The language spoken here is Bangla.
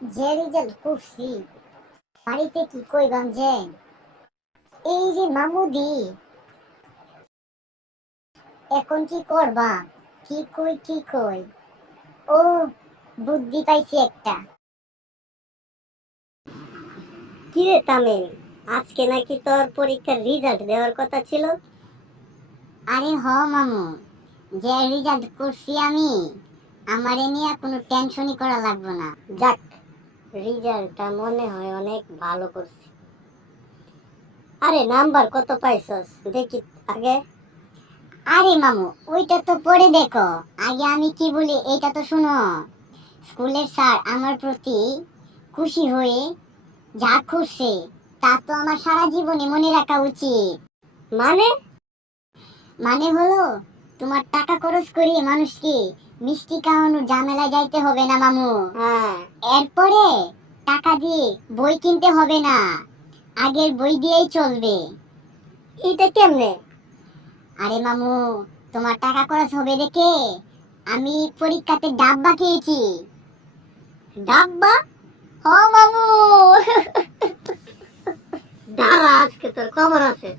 যে রেজাল্ট করছি বাড়িতে কি কইবাম যে এই যে মামুদি এখন কি করবা, কি কই ও বুদ্ধি পাইছি একটা। কি রে তামিম, আজকে নাকি তোর পরীক্ষার রেজাল্ট দেওয়ার কথা ছিল? আরে হ মামু, যে রেজাল্ট করছি আমি, আমারে নিয়ে কোনো টেনশনই করা লাগবে না। যাক, রেজাল্টটা মনে হয় অনেক ভালো করছি। আরে নাম্বার কত পাইছস দেখি আগে। আরে মামু, ওইটা তো পরে দেখো, আগে আমি কি বলি এইটা তো শুনো। স্কুলের স্যার আমার প্রতি খুশি হয়ে যা করছে তা তো আমার সারা জীবনে মনে রাখা উচিত। মানে? মানে হলো, তোমার টাকা খরচ করিয়ে মানুষকে মিষ্টি খাওয়ানোর ঝামেলায় যাইতে হবে না মামু। হ্যাঁ। এরপরে টাকা দিয়ে বই কিনতে হবে না, আগের বই দিয়েই চলবে। এটা কেমনে? আরে মামু, তোমার টাকা খরচ হবে দেখে আমি পরীক্ষাতে ডাব্বা খেয়েছি। ডাব্বা? হ মামু। দাঁড়া, আজকে তোর খবর আছে।